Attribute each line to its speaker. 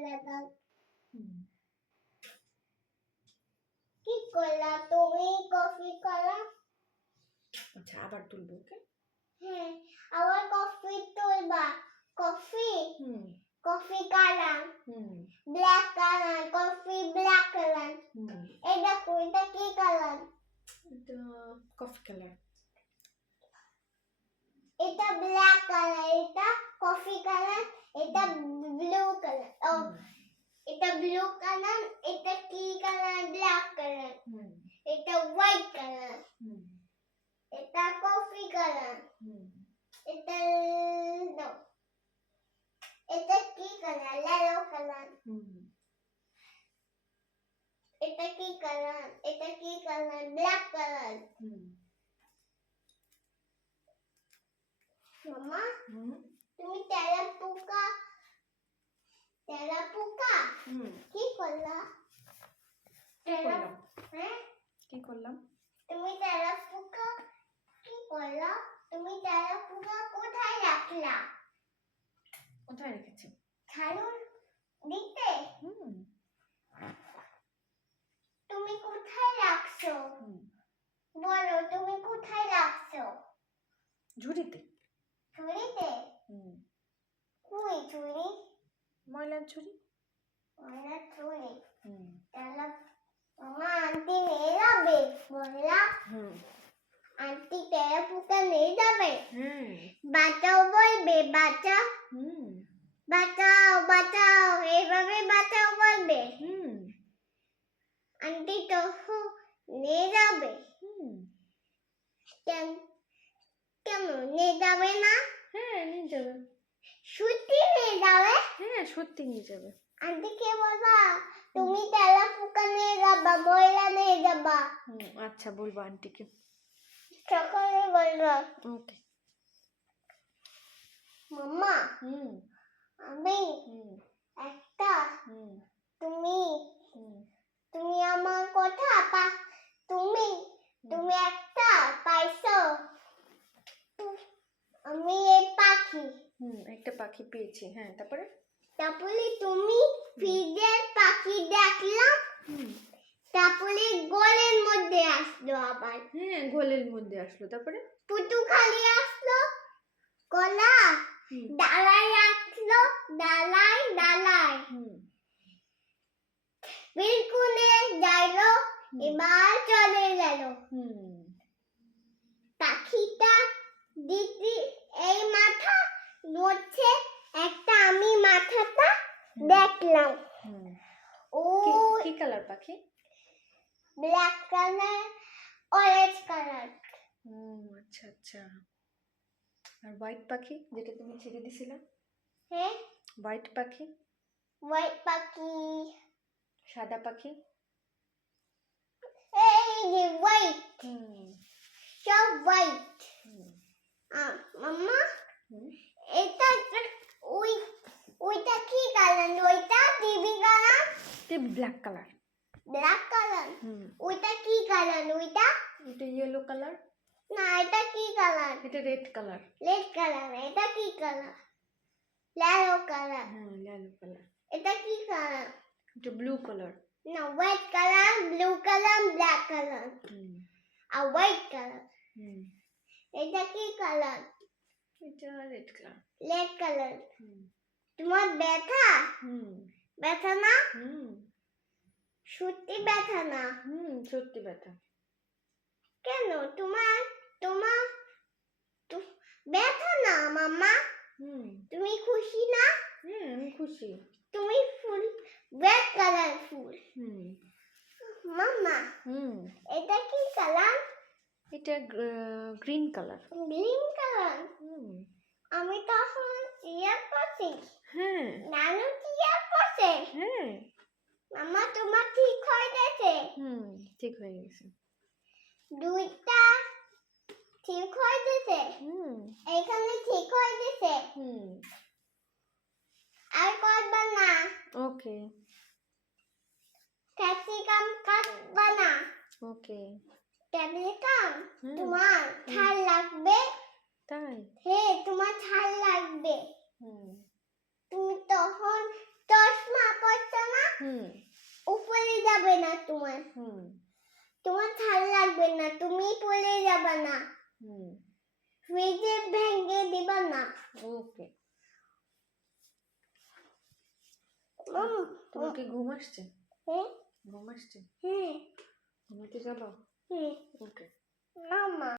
Speaker 1: Colour কি করলা তুমি? কফি কালার
Speaker 2: আচ্ছা আবার তুলবো ওকে?
Speaker 1: হ্যাঁ আবার কফি তুলবা। কফি
Speaker 2: হুম।
Speaker 1: কফি কালার
Speaker 2: হুম।
Speaker 1: Black colour coffee black colour এটা কি কালার
Speaker 2: এটা কফি কালার
Speaker 1: এটা ব্ল্যাক কালার এটা কফি কালার এটা ব্লু কালার এটা কি কালার ব্ল্যাক কালার এটা হোয়াইট কালার এটা কফি কালার
Speaker 2: হুম
Speaker 1: এটা no. এটা কি কালার লাল কালার
Speaker 2: হুম
Speaker 1: এটা কি কালার এটা কি কালার ব্ল্যাক কালার
Speaker 2: হুম
Speaker 1: মামা
Speaker 2: হুম
Speaker 1: তুমি তেলা পোকা তেলা পোকা কি করলা?
Speaker 2: কি
Speaker 1: তেলা
Speaker 2: করলাম?
Speaker 1: হ্যাঁ?
Speaker 2: কি করলাম?
Speaker 1: তুমি তেলা পোকা কি করলা? তুমি তেলা পোকা কোথায় রাখলা?
Speaker 2: কোথায় রেখেছি?
Speaker 1: ছাড়ুন দিতে? তুমি কোথায় রাখছো? বলো তুমি কোথায় রাখছো?
Speaker 2: ঝুড়িতে।
Speaker 1: ঝুড়িতে?
Speaker 2: হুম।
Speaker 1: কই ঝুড়ি?
Speaker 2: ময়লার ঝুড়ি
Speaker 1: ওরা ঝুড়ি
Speaker 2: হুম
Speaker 1: তাহলে মামা আন্টি নিয়ে যাবে বললা
Speaker 2: হুম
Speaker 1: আন্টি তেরা পোকা নিয়ে যাবে
Speaker 2: হুম
Speaker 1: বাঁচাও বলবে বাঁচা
Speaker 2: হুম
Speaker 1: বাঁচাও বাঁচাও এইভাবে বাঁচাও বলবে
Speaker 2: হুম
Speaker 1: আন্টি তখন নিয়ে যাবে
Speaker 2: হুম
Speaker 1: কেন কেন নিয়ে যাবে না
Speaker 2: হ্যাঁ নিয়ে যাবে
Speaker 1: সত্যি নিয়ে যাবে?
Speaker 2: হ্যাঁ সত্যি নিয়ে যাবে।
Speaker 1: আন্টিকে বলবা? তুমি তেলা পোকা নিয়ে যাবা ময়লা নিয়ে যাবা।
Speaker 2: আচ্ছা বলব আন্টিকে।
Speaker 1: সকালে বলবা।
Speaker 2: ওকে।
Speaker 1: মাম্মা
Speaker 2: হুম।
Speaker 1: আমি
Speaker 2: হুম।
Speaker 1: একটা
Speaker 2: হুম।
Speaker 1: তুমি তুমি আমার কথা পা তুমি একটা পাইছো তু- আমি এই পাখি
Speaker 2: হুম একটা পাখি পেয়েছি হ্যাঁ তারপরে?
Speaker 1: তারপরে তুমি ফ্রিজের পাখি দেখলাম। তারপরে গোলের মধ্যে আসলো আবার।
Speaker 2: হ্যাঁ গোলের মধ্যে আসলো তারপরে?
Speaker 1: পুটু খালি আসলো কলা ডালাই আসলো ডালাই ডালাই। বিলকুলে যাইলো এবার চলে গেল। পাখিটা দিদি এই মাথা নড়ছে একটা আমি মাথাটা দেখলাম। ও
Speaker 2: কি- কালার পাখি?
Speaker 1: Black colour orange colour.
Speaker 2: হুম আচ্ছা আচ্ছা। আর হোয়াইট পাখি যেটা তুমি ছেড়ে দিছিলে?
Speaker 1: হ্যাঁ
Speaker 2: হোয়াইট পাখি?
Speaker 1: হোয়াইট পাখি।
Speaker 2: সাদা পাখি?
Speaker 1: এই যে হোয়াইট। সব হোয়াইট
Speaker 2: হুম
Speaker 1: মাম্মা
Speaker 2: হুম
Speaker 1: এটা ওই ওইটা কি কালার ওইটা TV colour
Speaker 2: black colour
Speaker 1: black colour
Speaker 2: হুম
Speaker 1: ওইটা কি কালার ওইটা
Speaker 2: এটা ইয়েলো কালার
Speaker 1: না এটা কি কালার
Speaker 2: এটা রেড কালার
Speaker 1: রেড কালার এটা কি কালার লাল কালার
Speaker 2: হ্যাঁ ইয়েলো কালার
Speaker 1: এটা কি কালার
Speaker 2: এটা ব্লু কালার
Speaker 1: না white colour blue colour black colour
Speaker 2: হুম
Speaker 1: আর হোয়াইট কালার
Speaker 2: হুম
Speaker 1: এটা কি কালার
Speaker 2: এটা রেড কালার
Speaker 1: রেড কালার
Speaker 2: হুম
Speaker 1: তোমার ব্যথা
Speaker 2: হুম
Speaker 1: ব্যথা না
Speaker 2: হুম
Speaker 1: সত্যি ব্যথা না?
Speaker 2: হুম সত্যি ব্যথা।
Speaker 1: কেন? তোমার তোমার ব্যথা না মাম্মা?
Speaker 2: হুম।
Speaker 1: তুমি খুশি না?
Speaker 2: হ্যাঁ আমি খুশি।
Speaker 1: তুমি ফুল রেড কালার ফুল।
Speaker 2: হুম।
Speaker 1: মাম্মা
Speaker 2: হুম।
Speaker 1: এটা কি কালার
Speaker 2: এটা গ্রিন কালার
Speaker 1: গ্রিন কালার
Speaker 2: হুম।
Speaker 1: আমি তখন চেয়ার পাচ্ছি
Speaker 2: হ্যাঁ।
Speaker 1: নানু চেয়ার পাশে
Speaker 2: হ্যাঁ।
Speaker 1: মামা তোমার ঠিক হয়ে গেছে?
Speaker 2: হুম ঠিক হয়ে গেছে।
Speaker 1: দুইটা ঠিক হয়ে গেছে?
Speaker 2: হুম।
Speaker 1: এখানে ঠিক হয়ে গেছে?
Speaker 2: হুম।
Speaker 1: আর করবা না?
Speaker 2: ওকে।
Speaker 1: ক্যাপসিকাম কাটবা না?
Speaker 2: ওকে।
Speaker 1: ক্যাপসিকাম তোমার ঝাল লাগবে?
Speaker 2: তাই।
Speaker 1: হে তোমার ঝাল লাগবে
Speaker 2: হুম
Speaker 1: তুমি তখন চশমা
Speaker 2: হুম
Speaker 1: যাবে না তোমার। তোমার ঠাল লাগবে না তুমি পড়ে যাবে না। ফ্রিজে ভেঙে দিবা না।
Speaker 2: ওকে। তোমার কি ঘুম আসছে?
Speaker 1: হ্যাঁ?
Speaker 2: ঘুম আসছে?
Speaker 1: হ্যাঁ।
Speaker 2: ঘুমাতে চলো
Speaker 1: হ্যাঁ।
Speaker 2: ওকে।
Speaker 1: মামা